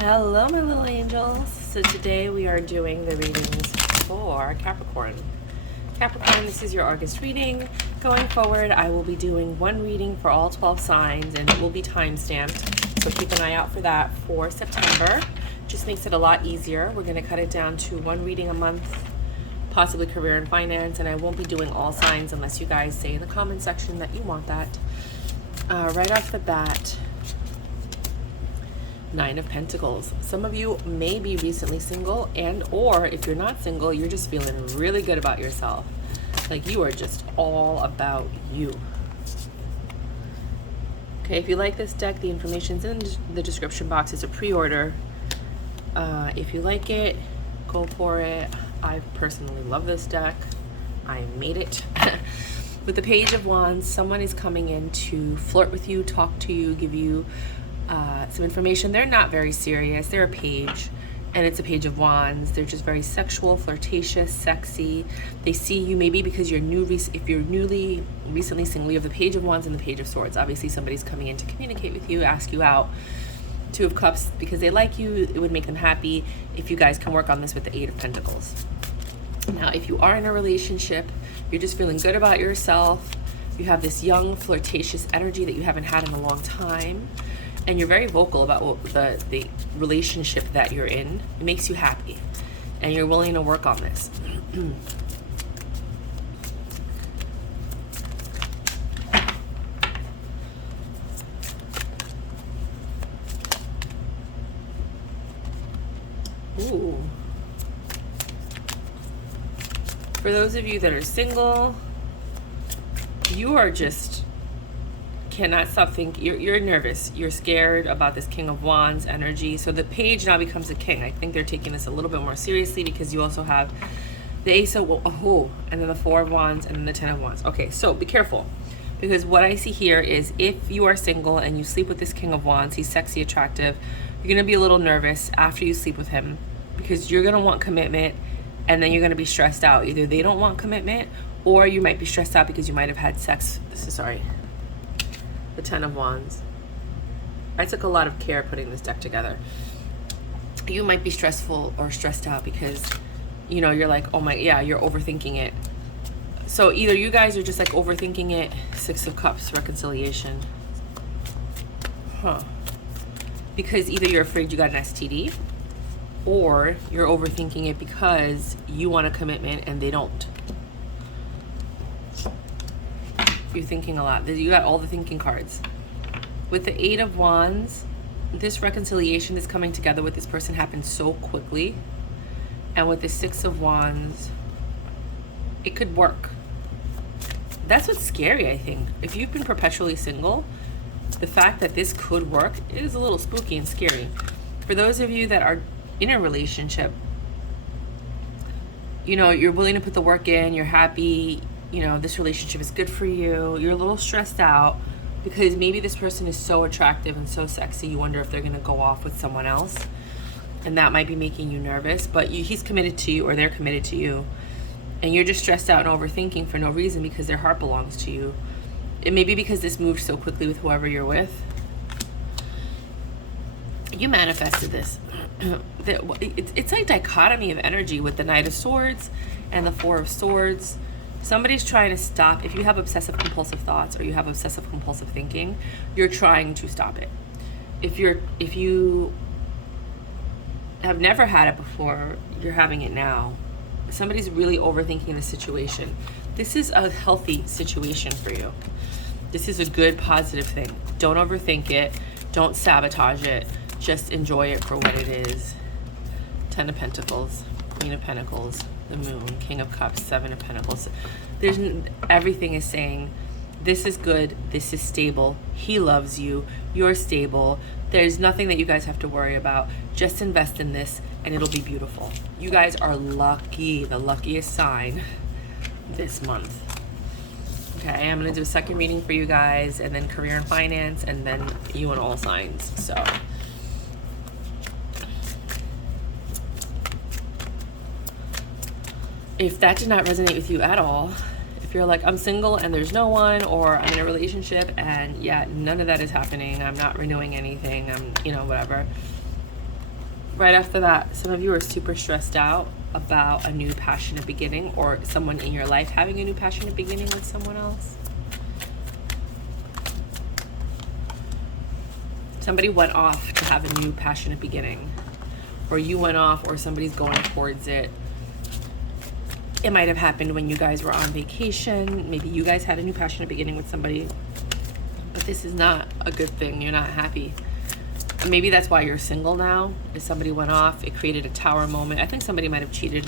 Hello, my little angels. So today we are doing the readings for Capricorn. Capricorn, this is your August reading. Going forward, I will be doing one reading for all 12 signs, and it will be time-stamped. So keep an eye out for that for September. Just makes it a lot easier. We're going to cut it down to one reading a month, possibly career and finance, and I won't be doing all signs unless you guys say in the comment section that you want that. Right off the bat, Nine of Pentacles. Some of you may be recently single, and or if you're not single, you're just feeling really good about yourself. Like you are just all about you. Okay, if you like this deck, the information's in the description box. It's a pre-order. If you like it, go for it. I personally love this deck. I made it. With the Page of Wands, someone is coming in to flirt with you, talk to you, give you some information. They're not very serious. They're a page, and it's a Page of Wands. They're just very sexual, flirtatious, sexy. They see you maybe because you're if you're recently single, you have the Page of Wands and the Page of Swords. Obviously, somebody's coming in to communicate with you, ask you out. Two of Cups, because they like you. It would make them happy if you guys can work on this with the Eight of Pentacles. Now, if you are in a relationship, you're just feeling good about yourself. You have this young, flirtatious energy that you haven't had in a long time. And you're very vocal about the relationship that you're in. It makes you happy. And you're willing to work on this. Ooh. For those of you that are single, you are just cannot stop thinking. You're nervous. You're scared about this King of Wands energy. So the page now becomes a king. I think they're taking this a little bit more seriously because you also have the Ace of and then the Four of Wands and then the Ten of Wands. Okay, so be careful, because what I see here is if you are single and you sleep with this King of Wands, he's sexy, attractive, you're going to be a little nervous after you sleep with him because you're going to want commitment, and then you're going to be stressed out. Either they don't want commitment, or you might be stressed out because you might have had sex. The Ten of Wands. I took a lot of care putting this deck together. You might be stressful or stressed out because, you know, you're like, oh my, yeah, you're overthinking it. So either you guys are just like overthinking it. Six of Cups, reconciliation. Because either you're afraid you got an STD, or you're overthinking it because you want a commitment and they don't. You're thinking a lot. You got all the thinking cards. With the Eight of Wands, this reconciliation is coming together with this person happened so quickly. And with the Six of Wands, it could work. That's what's scary, I think. If you've been perpetually single, the fact that this could work is a little spooky and scary. For those of you that are in a relationship, you know, you're willing to put the work in, you're happy, you know, this relationship is good for you, you're a little stressed out because maybe this person is so attractive and so sexy, you wonder if they're going to go off with someone else, and that might be making you nervous, but he's committed to you or they're committed to you, and you're just stressed out and overthinking for no reason because their heart belongs to you. It may be because this moved so quickly with whoever you're with. You manifested this. It's like dichotomy of energy with the Knight of Swords and the Four of Swords. Somebody's trying to stop. If you have obsessive compulsive thoughts or you have obsessive compulsive thinking, you're trying to stop it. If you have never had it before, you're having it now. Somebody's really overthinking the situation. This is a healthy situation for you. This is a good, positive thing. Don't overthink it. Don't sabotage it. Just enjoy it for what it is. Ten of Pentacles, Queen of Pentacles, the Moon, King of Cups, Seven of Pentacles. Everything is saying, this is good, this is stable, he loves you, you're stable, there's nothing that you guys have to worry about. Just invest in this and it'll be beautiful. You guys are lucky, the luckiest sign this month. Okay, I'm gonna do a second reading for you guys, and then career and finance, and then you and all signs. So if that did not resonate with you at all, if you're like, I'm single and there's no one, or I'm in a relationship and yeah, none of that is happening, I'm not renewing anything, I'm, you know, whatever, right after that, some of you are super stressed out about a new passionate beginning, or someone in your life having a new passionate beginning with someone else. Somebody went off to have a new passionate beginning, or you went off, or somebody's going towards it. It might have happened when you guys were on vacation. Maybe you guys had a new passionate beginning with somebody, but this is not a good thing. You're not happy. Maybe that's why you're single now. If somebody went off, it created a tower moment. I think somebody might have cheated,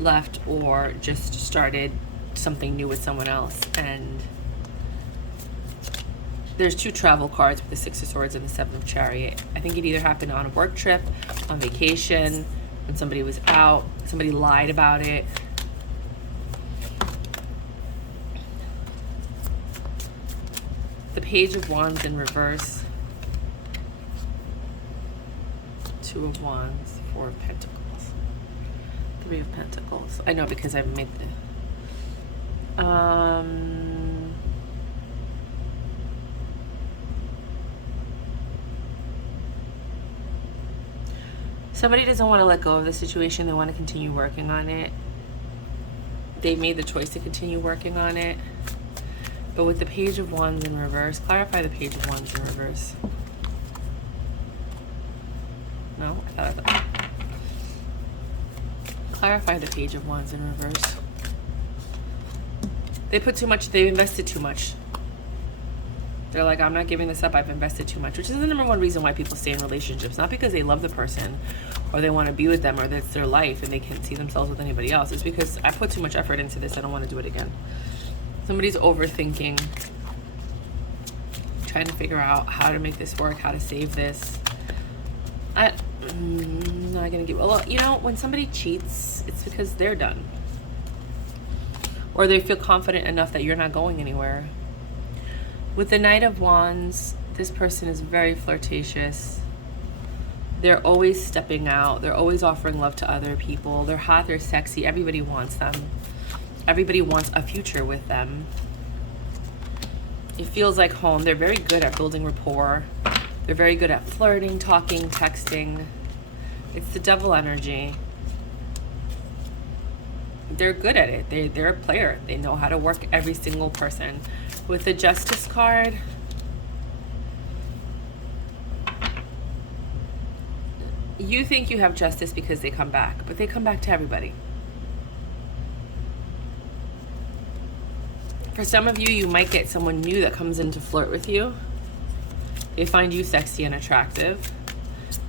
left, or just started something new with someone else. And there's 2 travel cards with the 6 of Swords and the 7 of Chariot. I think it either happened on a work trip, on vacation, when somebody was out, somebody lied about it. The Page of Wands in reverse. 2 of Wands, 4 of Pentacles, 3 of Pentacles. I know, because I made the somebody doesn't want to let go of the situation. They want to continue working on it. They made the choice to continue working on it. But with the Page of Wands in reverse, clarify the Page of Wands in reverse. No, I thought. Clarify the Page of Wands in reverse. They put too much, they've invested too much. They're like, I'm not giving this up, I've invested too much, which is the #1 reason why people stay in relationships. Not because they love the person, or they want to be with them, or that's their life and they can't see themselves with anybody else. It's because I put too much effort into this, I don't want to do it again. Somebody's overthinking, trying to figure out how to make this work, how to save this. I'm not gonna give, well, you know, when somebody cheats, it's because they're done, or they feel confident enough that you're not going anywhere. With the Knight of Wands, this person is very flirtatious. They're always stepping out. They're always offering love to other people. They're hot, they're sexy. Everybody wants them. Everybody wants a future with them. It feels like home. They're very good at building rapport. They're very good at flirting, talking, texting. It's the Devil energy. They're good at it. They're a player. They know how to work every single person. With the Justice card, you think you have justice because they come back, but they come back to everybody. For some of you, you might get someone new that comes in to flirt with you. They find you sexy and attractive.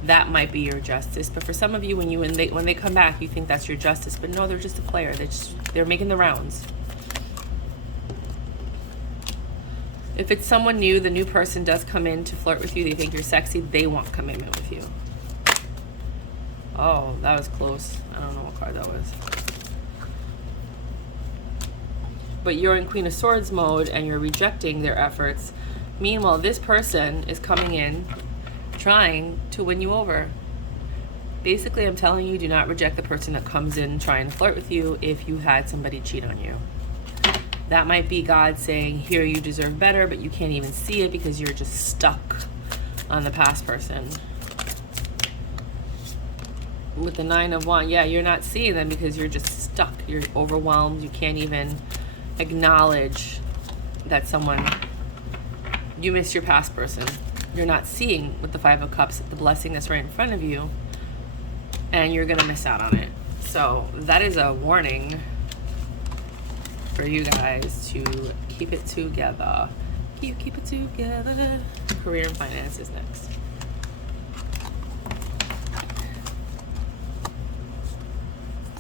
That might be your justice. But for some of you, when they come back, you think that's your justice. But no, they're just a player. They're making the rounds. If it's someone new, the new person does come in to flirt with you. They think you're sexy. They want commitment with you. Oh, that was close. I don't know what card that was. But you're in Queen of Swords mode and you're rejecting their efforts. Meanwhile, this person is coming in trying to win you over. Basically, I'm telling you, do not reject the person that comes in trying to flirt with you if you had somebody cheat on you. That might be God saying, here, you deserve better, but you can't even see it because you're just stuck on the past person. With the 9 of Wands, yeah, you're not seeing them because you're just stuck. You're overwhelmed. You can't even acknowledge that you missed your past person. You're not seeing with the 5 of Cups the blessing that's right in front of you, and you're gonna miss out on it. So that is a warning for you guys to keep it together. Keep it together. Career and finances next.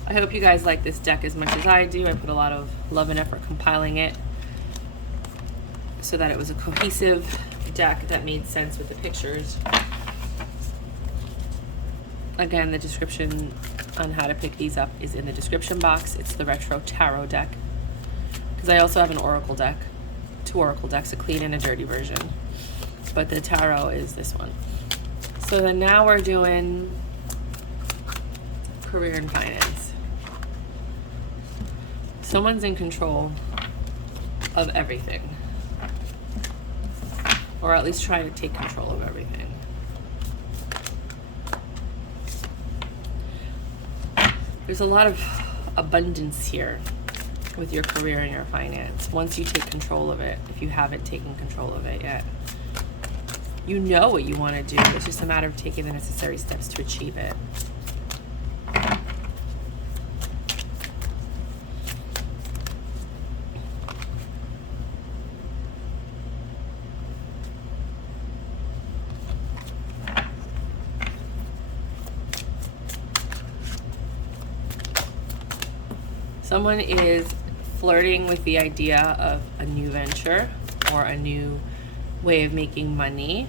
I hope you guys like this deck as much as I do. I put a lot of love and effort compiling it so that it was a cohesive deck that made sense with the pictures. Again, the description on how to pick these up is in the description box. It's the Retro Tarot deck. Because I also have an Oracle deck. 2 Oracle decks, a clean and a dirty version. But the Tarot is this one. So then now we're doing career and finance. Someone's in control of everything. Or at least trying to take control of everything. There's a lot of abundance here with your career and your finance once you take control of it, if you haven't taken control of it yet. You know what you want to do. It's just a matter of taking the necessary steps to achieve it. Someone is flirting with the idea of a new venture or a new way of making money,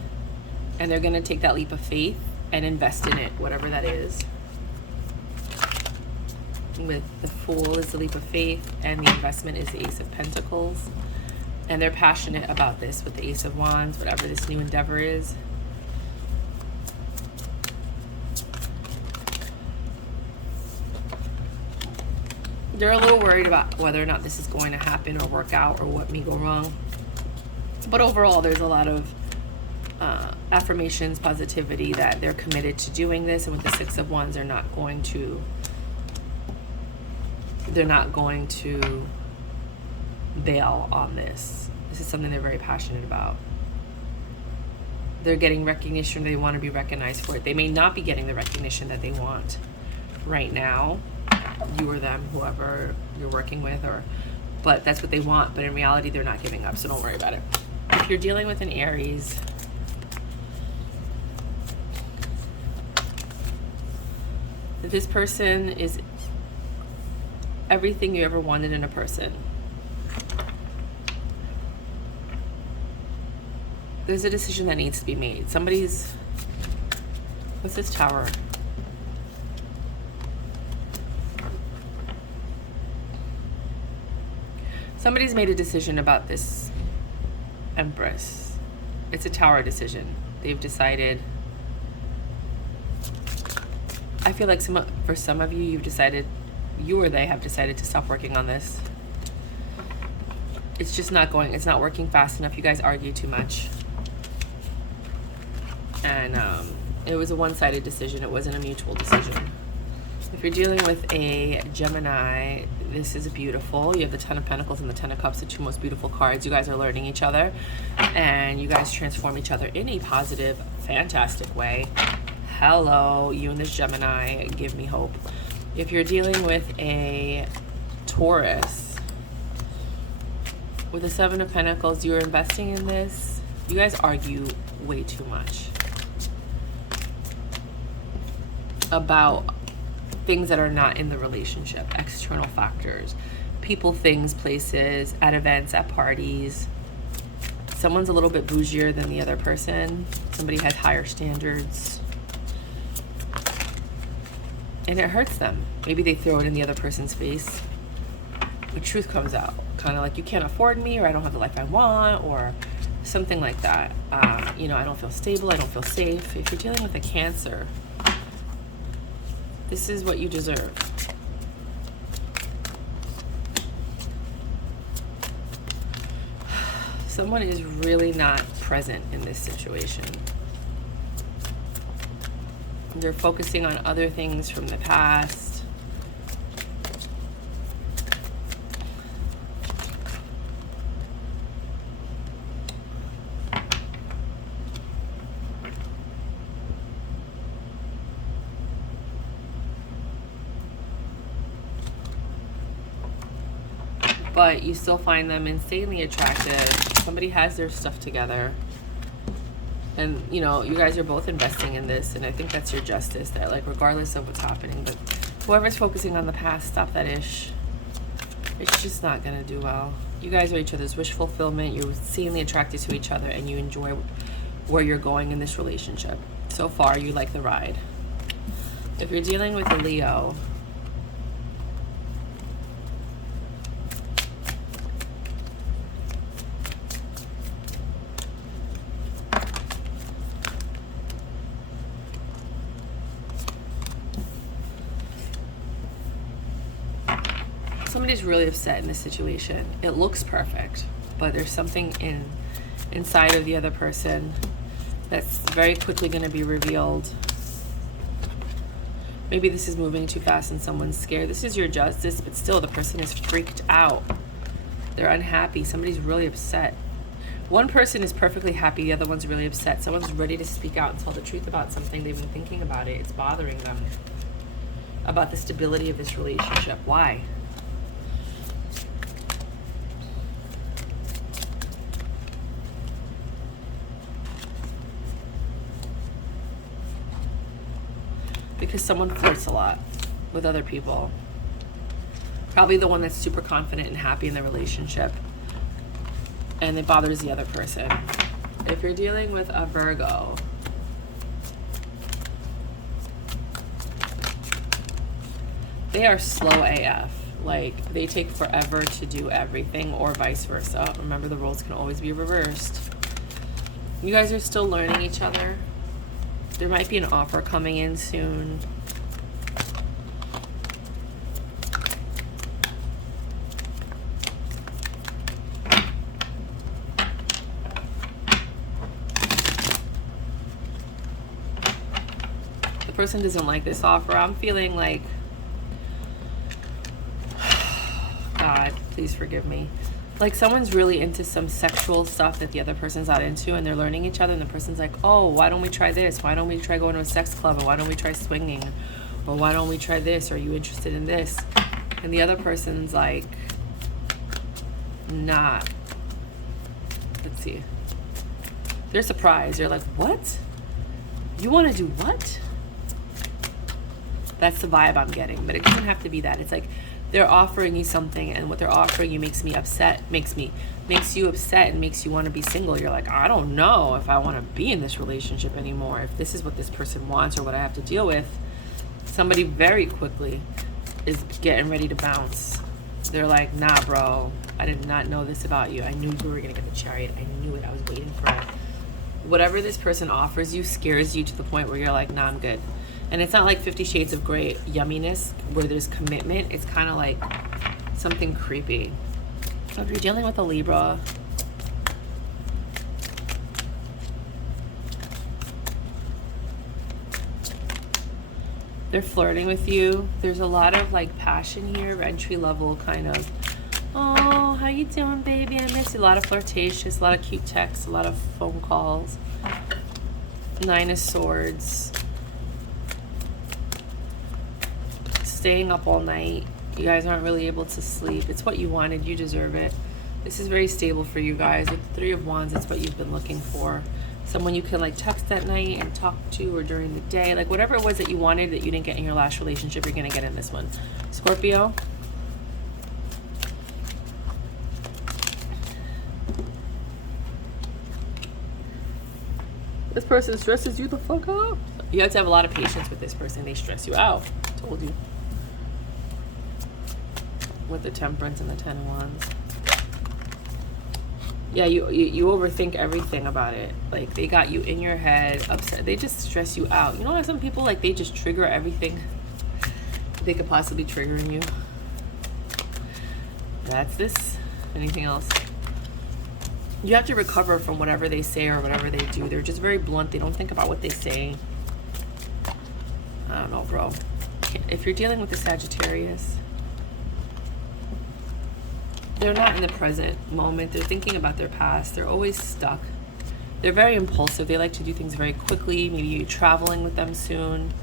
and they're going to take that leap of faith and invest in it, whatever that is. With the Fool is the leap of faith, and the investment is the Ace of Pentacles, and they're passionate about this with the Ace of Wands, whatever this new endeavor is. They're a little worried about whether or not this is going to happen or work out or what may go wrong. But overall, there's a lot of affirmations, positivity that they're committed to doing this. And with the Six of Wands, they're not going to bail on this. This is something they're very passionate about. They're getting recognition. They want to be recognized for it. They may not be getting the recognition that they want right now, you or them, whoever you're working with, but that's what they want. But in reality, they're not giving up, so don't worry about it. If you're dealing with an Aries, this person is everything you ever wanted in a person. There's a decision that needs to be made. What's this Tower? Somebody's made a decision about this Empress. It's a Tower decision. They've decided. I feel like for some of you, you or they have decided to stop working on this. It's just not going, it's not working fast enough. You guys argue too much. And it was a one-sided decision. It wasn't a mutual decision. If you're dealing with a Gemini, this is beautiful. You have the Ten of Pentacles and the Ten of Cups, the two most beautiful cards. You guys are learning each other, and you guys transform each other in a positive, fantastic way. Hello, you and this Gemini, give me hope. If you're dealing with a Taurus, with the Seven of Pentacles, you're investing in this. You guys argue way too much about things that are not in the relationship, external factors, people, things, places, at events, at parties. Someone's a little bit bougier than the other person. Somebody has higher standards. And it hurts them. Maybe they throw it in the other person's face. The truth comes out. Kind of like, you can't afford me, or I don't have the life I want, or something like that. I don't feel stable, I don't feel safe. If you're dealing with a Cancer, this is what you deserve. Someone is really not present in this situation. They're focusing on other things from the past. But you still find them insanely attractive. Somebody has their stuff together. And, you guys are both investing in this. And I think that's your justice there, like, regardless of what's happening. But whoever's focusing on the past, stop that ish. It's just not going to do well. You guys are each other's wish fulfillment. You're insanely attracted to each other. And you enjoy where you're going in this relationship. So far, you like the ride. If you're dealing with a Leo, somebody's really upset in this situation. It looks perfect, but there's something inside of the other person that's very quickly going to be revealed. Maybe this is moving too fast and someone's scared. This is your justice, but still the person is freaked out. They're unhappy. Somebody's really upset. One person is perfectly happy, the other one's really upset. Someone's ready to speak out and tell the truth about something. They've been thinking about it. It's bothering them. About the stability of this relationship. Why? Because someone flirts a lot with other people. Probably the one that's super confident and happy in the relationship. And it bothers the other person. If you're dealing with a Virgo, they are slow AF. Like, they take forever to do everything, or vice versa. Remember, the roles can always be reversed. You guys are still learning each other. There might be an offer coming in soon. The person doesn't like this offer. I'm feeling like, God, please forgive me. Like, someone's really into some sexual stuff that the other person's not into, and they're learning each other, and the person's like, oh, why don't we try this? Why don't we try going to a sex club? And why don't we try swinging? Or why don't we try this? Are you interested in this? And the other person's like, nah. Let's see. They're surprised. They're like, what? You want to do what? That's the vibe I'm getting, but it doesn't have to be that. It's like, they're offering you something, and what they're offering you makes me upset, makes you upset, and makes you want to be single. You're like, I don't know if I want to be in this relationship anymore, if this is what this person wants or what I have to deal with. Somebody very quickly is getting ready to bounce. They're like, nah, bro, I did not know this about you. I knew you were going to get the Chariot. I knew it. I was waiting for it. Whatever this person offers you scares you to the point where you're like, nah, I'm good. And it's not like 50 Shades of Grey yumminess where there's commitment. It's kind of like something creepy. So if you're dealing with a Libra, they're flirting with you. There's a lot of like passion here, entry level kind of, oh, how you doing, baby? I miss you. A lot of flirtatious, a lot of cute texts, a lot of phone calls. 9 of Swords. Staying up all night. You guys aren't really able to sleep. It's what you wanted. You deserve it. This is very stable for you guys. With 3 of Wands, it's what you've been looking for. Someone you can like text at night and talk to, or during the day. Like, whatever it was that you wanted that you didn't get in your last relationship, you're going to get in this one. Scorpio. This person stresses you the fuck up. You have to have a lot of patience with this person. They stress you out. Told you. With the Temperance and the 10 of Wands. Yeah, you overthink everything about it. Like, they got you in your head, upset. They just stress you out. You know how some people, like, they just trigger everything they could possibly trigger in you? That's this. Anything else? You have to recover from whatever they say or whatever they do. They're just very blunt. They don't think about what they say. I don't know, bro. If you're dealing with a Sagittarius, they're not in the present moment. They're thinking about their past. They're always stuck. They're very impulsive. They like to do things very quickly. Maybe you're traveling with them soon.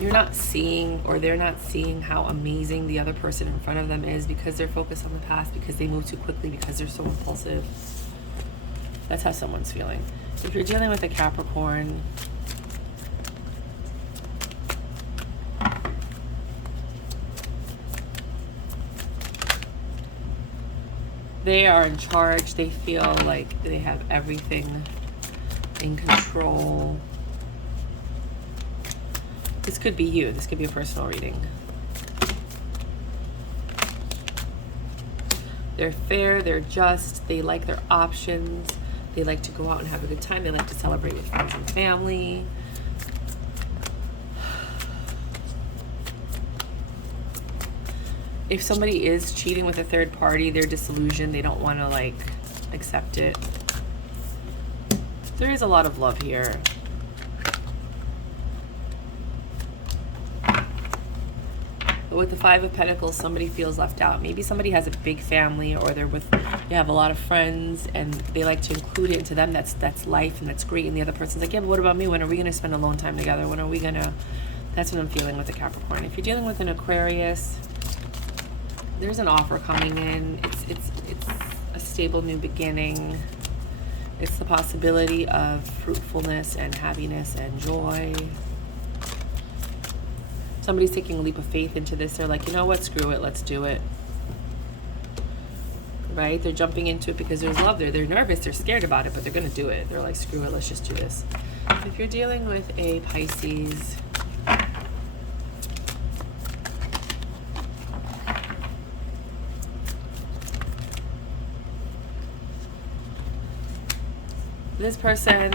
You're not seeing, or they're not seeing how amazing the other person in front of them is because they're focused on the past, because they move too quickly, because they're so impulsive. That's how someone's feeling. If you're dealing with a Capricorn, they are in charge. They feel like they have everything in control. This could be you. This could be a personal reading. They're fair. They're just. They like their options. They like to go out and have a good time. They like to celebrate with friends and family. If somebody is cheating with a third party, they're disillusioned. They don't want to, like, accept it. There is a lot of love here. But with the Five of Pentacles, somebody feels left out. Maybe somebody has a big family, or you have a lot of friends and they like to include it into them. That's life and that's great. And the other person's like, yeah, but what about me? When are we going to spend alone time together? When are we going to... That's what I'm feeling with the Capricorn. If you're dealing with an Aquarius, there's an offer coming in. It's a stable new beginning. It's the possibility of fruitfulness and happiness and joy. Somebody's taking a leap of faith into this. They're like, you know what, screw it, let's do it. Right? They're jumping into it because there's love there. They're nervous, they're scared about it, but they're going to do it. They're like, screw it, let's just do this. If you're dealing with a Pisces, this person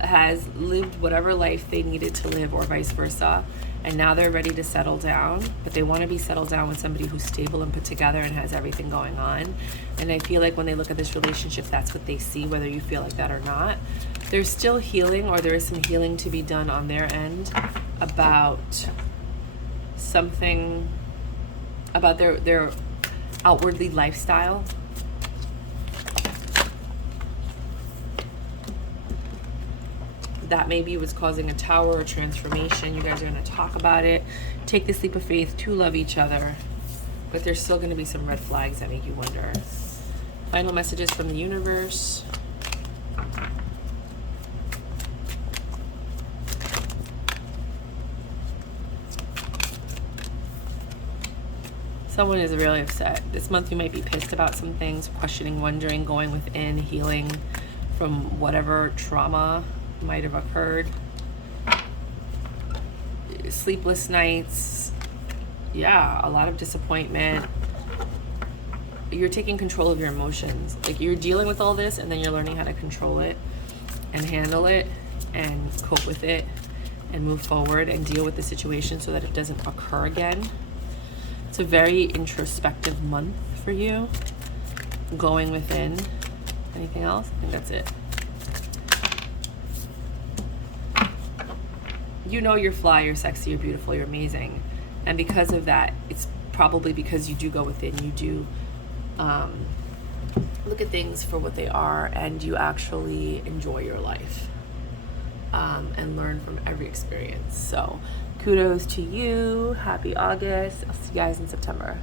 has lived whatever life they needed to live, or vice versa, and now they're ready to settle down, but they want to be settled down with somebody who's stable and put together and has everything going on. And I feel like when they look at this relationship, that's what they see, whether you feel like that or not. There's still healing, or there is some healing to be done on their end about something, about their outwardly lifestyle. That maybe was causing a tower or transformation. You guys are going to talk about it. Take this leap of faith to love each other. But there's still going to be some red flags that make you wonder. Final messages from the universe. Someone is really upset. This month you might be pissed about some things, questioning, wondering, going within, healing from whatever trauma might have occurred. Sleepless nights. Yeah, a lot of disappointment. You're taking control of your emotions. Like, you're dealing with all this and then you're learning how to control it and handle it and cope with it and move forward and deal with the situation so that it doesn't occur again. It's a very introspective month for you. Going within. Anything else? I think that's it. You know you're fly, you're sexy, you're beautiful, you're amazing. And because of that, it's probably because you do go within, you do look at things for what they are, and you actually enjoy your life and learn from every experience. So kudos to you. Happy August. I'll see you guys in September.